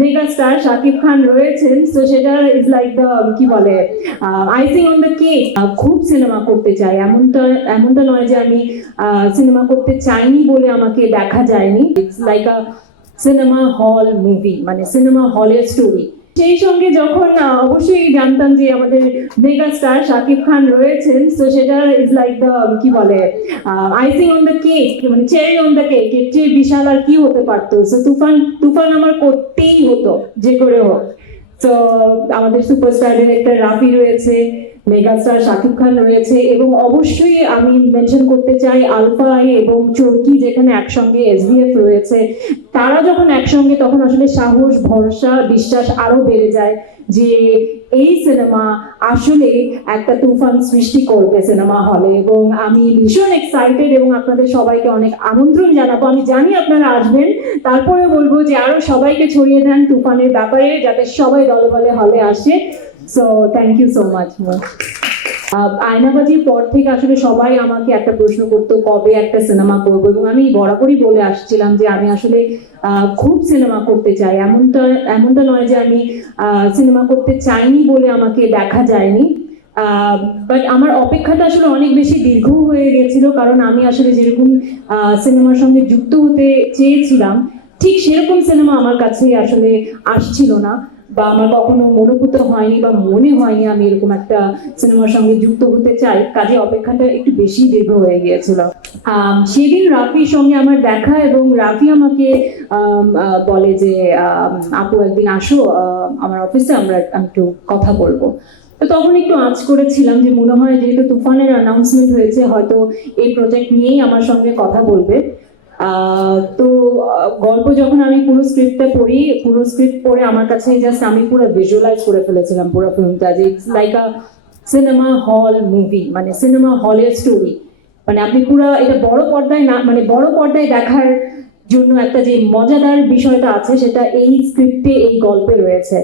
Mega star Shakib Khan রয়েছেন, তো সেটা ইজ লাইক দ্য কি বলে আইসিং অন দ্য কেক খুব সিনেমা করতে চাই এমনটা এমনটা নয় যে আমি সিনেমা করতে চাইনি বলে আমাকে দেখা যায়নি। It's like a cinema hall movie মানে সিনেমা হলের স্টোরি সেই সঙ্গে যখন অবশ্যই জানতাম যে আমাদের মেগা স্টার শাকিব খান রয়েছেন, তো সেটা ইজ লাইক দ্য কি বলে আইসিং অন দ্য কেক মানে চেরি অন দ্য কেক এর চেয়ে বিশাল আর কি হতে পারতো। সো তুফান তুফান আমার করতেই যে করে হোক। তো আমাদের সুপারস্টার ডিরেক্টর রাফি রয়েছে মেগাস্টার শাকিব খান রয়েছে এবং অবশ্যই আমি মেনশন করতে চাই আলফা এবং চরকি যেখানে একসঙ্গে এসবিএফ রয়েছে। তারা যখন একসঙ্গে তখন আসলে সাহস, ভরসা, বিশ্বাস আরও বেড়ে যায়। যে এই সিনেমা আসলে একটা তুফান সৃষ্টি করবে সিনেমা হলে। এবং আমি ভীষণ এক্সাইটেড এবং আপনাদের সবাইকে অনেক আমন্ত্রণ জানাব। আমি জানি আপনারা আসবেন। তারপরে বলব যে আরও সবাইকে ছড়িয়ে দেন তুফানের ব্যাপারে, যাতে সবাই দলে বলে হলে আসে। So thank you so much আয়নাবাজির পর থেকে আসলে সবাই আমাকে একটা প্রশ্ন করতো, কবে একটা সিনেমা করব? এবং আমি বরাবরই বলে আসছিলাম যে আমি আসলে খুব সিনেমা করতে চাই। এমনটা এমনটা নয় যে আমি সিনেমা করতে চাইনি বলে আমাকে দেখা যায়নি। বাট আমার অপেক্ষাটা আসলে অনেক বেশি দীর্ঘ হয়ে গেছিল কারণ আমি আসলে যেরকম সিনেমার সঙ্গে যুক্ত হতে চেয়েছিলাম, ঠিক সেরকম সিনেমা আমার কাছে আসলে আসছিল না। বা আমার কখনো মনোভূত হয়নি বা মনে হয়নি আমি এরকম একটা সিনেমার সঙ্গে যুক্ত হতে চাই, কাজে অপেক্ষাটা একটু বেশি দীর্ঘ হয়ে গিয়েছিল। সেদিন রাফির সঙ্গে আমার দেখা এবং রাফি আমাকে বলে যে আপু একদিন আসো আমার অফিসে আমরা একটু কথা বলব। তো তখন একটু আঁচ করেছিলাম যে মনে হয় যেহেতু তুফানের অ্যানাউন্সমেন্ট হয়েছে, হয়তো এই প্রজেক্ট নিয়েই আমার সঙ্গে কথা বলবে। তো গল্প যখন আমি পুরো স্ক্রিপ্টটা পড়ি, পুরো স্ক্রিপ্ট পড়ে আমার কাছে জাস্ট আমি পুরো ভিজুয়ালাইজ করে ফেলেছিলাম পুরো ফিল্মটা যে it's like a cinema hall movie মানে সিনেমা হলের স্টোরি মানে আপনি পুরো, এটা বড় পর্দায় না মানে বড় পর্দায় দেখার জন্য একটা যে মজাদার বিষয়টা আছে, সেটা এই স্ক্রিপ্টে এই গল্পে রয়েছে।